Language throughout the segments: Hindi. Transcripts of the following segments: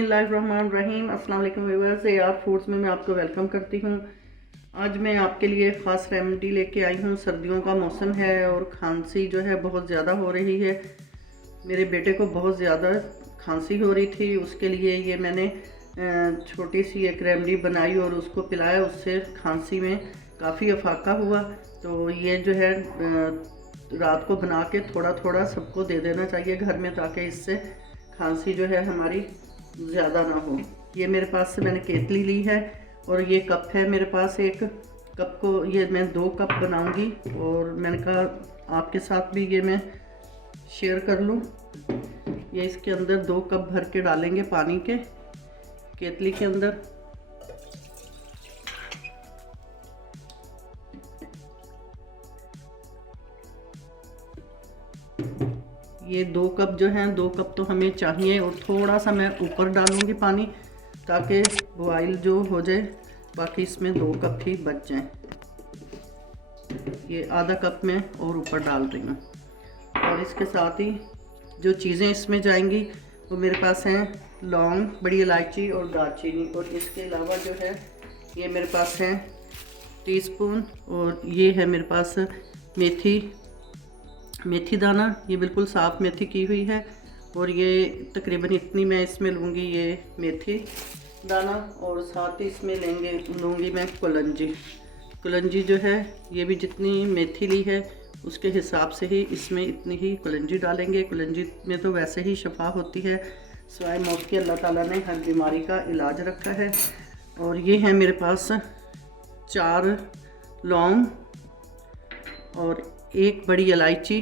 बिस्मिल्लाहिर्रहमानिर्रहीम। अस्सलाम वालेकुम व्यूअर्स, AR फूड्स में मैं आपको वेलकम करती हूँ। आज मैं आपके लिए ख़ास रेमेडी लेके आई हूँ। सर्दियों का मौसम है और खांसी जो है बहुत ज़्यादा हो रही है। मेरे बेटे को बहुत ज़्यादा खांसी हो रही थी, उसके लिए ये मैंने छोटी सी एक रेमेडी बनाई और उसको पिलाया। उससे खांसी में काफ़ी अफाका हुआ। तो ये जो है रात को बना के थोड़ा थोड़ा सबको दे देना चाहिए घर में, ताकि इससे खांसी जो है हमारी ज़्यादा ना हो। ये मेरे पास से मैंने केतली ली है और ये कप है मेरे पास। एक कप को ये मैं 2 कप बनाऊंगी और मैंने कहा आपके साथ भी ये मैं शेयर कर लूँ। ये इसके अंदर 2 कप भर के डालेंगे पानी के केतली के अंदर। ये 2 कप जो हैं, 2 कप तो हमें चाहिए और थोड़ा सा मैं ऊपर डालूंगी पानी, ताकि बॉयल जो हो जाए, बाकी इसमें 2 कप ही बच जाएं। ये आधा कप में और ऊपर डाल रही हूँ। और इसके साथ ही जो चीज़ें इसमें जाएंगी वो मेरे पास हैं लौंग, बड़ी इलायची और दालचीनी। और इसके अलावा जो है ये मेरे पास है टीस्पून, और ये है मेरे पास मेथी दाना। ये बिल्कुल साफ़ मेथी की हुई है और ये तकरीबन इतनी मैं इसमें लूँगी ये मेथी दाना। और साथ ही इसमें लूँगी मैं कलंजी जो है, ये भी जितनी मेथी ली है उसके हिसाब से ही इसमें इतनी ही कलंजी डालेंगे। कलंजी में तो वैसे ही शफा होती है, सिवाय मौत के अल्लाह ताला ने हर बीमारी का इलाज रखा है। और ये है मेरे पास 4 लौंग और 1 बड़ी इलायची,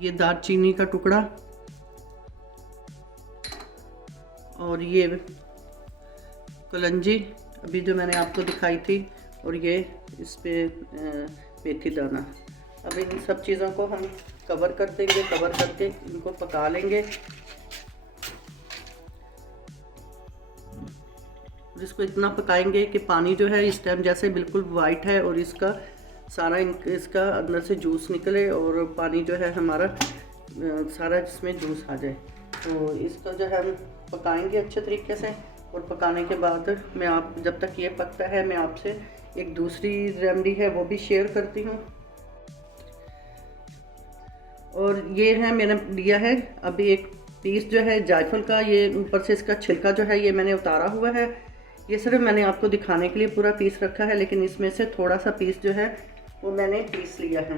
ये दालचीनी का टुकड़ा और ये कलंजी अभी जो मैंने आपको दिखाई थी, और ये इस पे मेथी दाना। अब इन सब चीज़ों को हम कवर कर देंगे, कवर करके इनको पका लेंगे। जिसको इतना पकाएंगे कि पानी जो है इस टाइम जैसे बिल्कुल वाइट है और इसका अंदर से जूस निकले और पानी जो है हमारा सारा जिसमें जूस आ जाए। तो इसको जो है हम पकाएंगे अच्छे तरीके से। और पकाने के बाद जब तक ये पकता है, मैं आपसे एक दूसरी रेमेडी है वो भी शेयर करती हूँ। और ये है मैंने लिया है अभी एक पीस जो है जायफल का। ये ऊपर से इसका छिलका जो है ये मैंने उतारा हुआ है। ये सिर्फ मैंने आपको दिखाने के लिए पूरा पीस रखा है, लेकिन इसमें से थोड़ा सा पीस जो है वो मैंने पीस लिया है।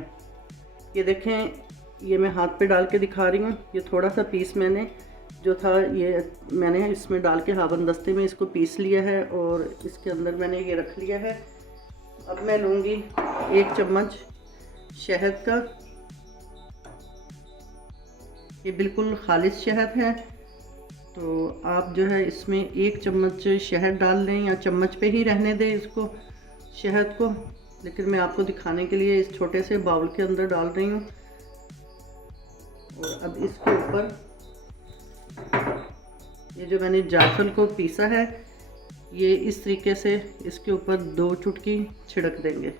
ये देखें, ये मैं हाथ पे डाल के दिखा रही हूँ। ये थोड़ा सा पीस मैंने जो था ये मैंने इसमें डाल के हावन दस्ते में इसको पीस लिया है और इसके अंदर मैंने ये रख लिया है। अब मैं लूँगी 1 चम्मच शहद का। ये बिल्कुल खालिश शहद है, तो आप जो है इसमें 1 चम्मच शहद डाल लें या चम्मच पे ही रहने दें इसको, शहद को। लेकिन मैं आपको दिखाने के लिए इस छोटे से बाउल के अंदर डाल रही हूँ। और अब इसके ऊपर ये जो मैंने जायफल को पीसा है, ये इस तरीके से इसके ऊपर 2 चुटकी छिड़क देंगे।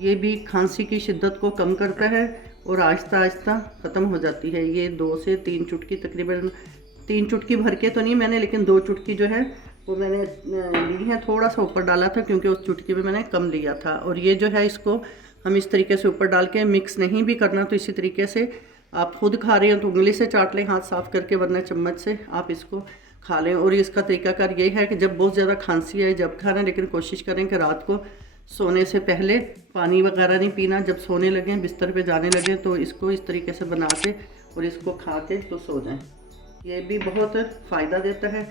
ये भी खांसी की शिद्दत को कम करता है और आहिस्ता आहिस्ता ख़त्म हो जाती है। ये 2 से 3 चुटकी, तकरीबन 3 चुटकी भर के तो नहीं मैंने, लेकिन 2 चुटकी जो है वो मैंने ली है। थोड़ा सा ऊपर डाला था क्योंकि उस चुटकी में मैंने कम लिया था। और ये जो है इसको हम इस तरीके से ऊपर डाल के, मिक्स नहीं भी करना, तो इसी तरीके से आप खुद खा रहे हैं तो उंगली से चाट लें हाथ साफ़ करके, वरना चम्मच से आप इसको खा लें। और इसका तरीकाकार यही है कि जब बहुत ज़्यादा खांसी आए जब खाना, लेकिन कोशिश करें कि रात को सोने से पहले पानी वगैरह नहीं पीना। जब सोने लगें, बिस्तर पे जाने लगें, तो इसको इस तरीके से बना के और इसको खा के तो सो जाएं। ये भी बहुत फ़ायदा देता है।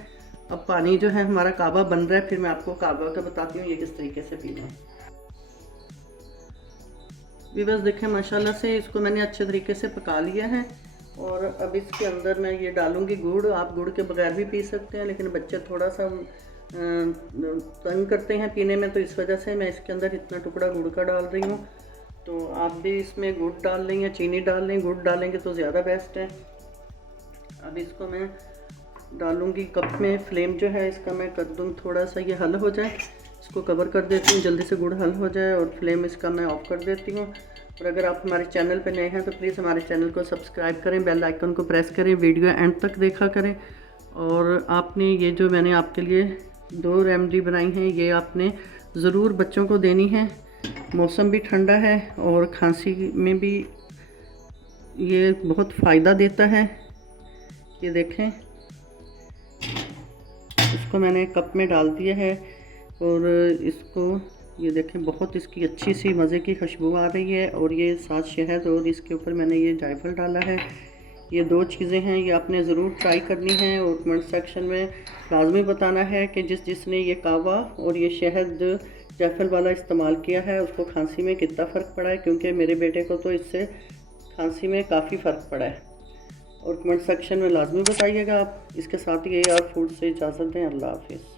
अब पानी जो है हमारा काबा बन रहा है, फिर मैं आपको काबा का बताती हूँ ये किस तरीके से पीना है। बस देखें, माशाल्लाह से इसको मैंने अच्छे तरीके से पका लिया है। और अब इसके अंदर मैं ये डालूँगी गुड़। आप गुड़ के बगैर भी पी सकते हैं, लेकिन बच्चे थोड़ा सा तंग करते हैं पीने में, तो इस वजह से मैं इसके अंदर इतना टुकड़ा गुड़ का डाल रही हूँ। तो आप भी इसमें गुड़ डाल लें या चीनी डाल लें। गुड़ डालेंगे तो ज़्यादा बेस्ट है। अब इसको मैं डालूँगी कप में। फ्लेम जो है इसका मैं कर दूँ, थोड़ा सा ये हल हो जाए, इसको कवर कर देती हूँ जल्दी से गुड़ हल हो जाए, और फ्लेम इसका मैं ऑफ़ कर देती हूँ। और अगर आप हमारे चैनल पर नए हैं तो प्लीज़ हमारे चैनल को सब्सक्राइब करें, बेल आइकन को प्रेस करें, वीडियो एंड तक देखा करें। और आपने ये जो मैंने आपके लिए 2 रेमेडी बनाई हैं, ये आपने ज़रूर बच्चों को देनी है। मौसम भी ठंडा है और खांसी में भी ये बहुत फ़ायदा देता है। ये देखें, इसको मैंने कप में डाल दिया है और इसको ये देखें, बहुत इसकी अच्छी सी मज़े की खुशबू आ रही है। और ये साथ शहद और इसके ऊपर मैंने ये जायफल डाला है। ये 2 चीज़ें हैं, ये आपने ज़रूर ट्राई करनी है और कमेंट सेक्शन में लाजमी बताना है कि जिसने ये कहवा और ये शहद जायफल वाला इस्तेमाल किया है उसको खांसी में कितना फ़र्क पड़ा है, क्योंकि मेरे बेटे को तो इससे खांसी में काफ़ी फ़र्क पड़ा है। और कमेंट सेक्शन में लाजमी बताइएगा आप। इसके साथ ही आप फूड से इजाज़त दें। अल्लाह हाफिज़।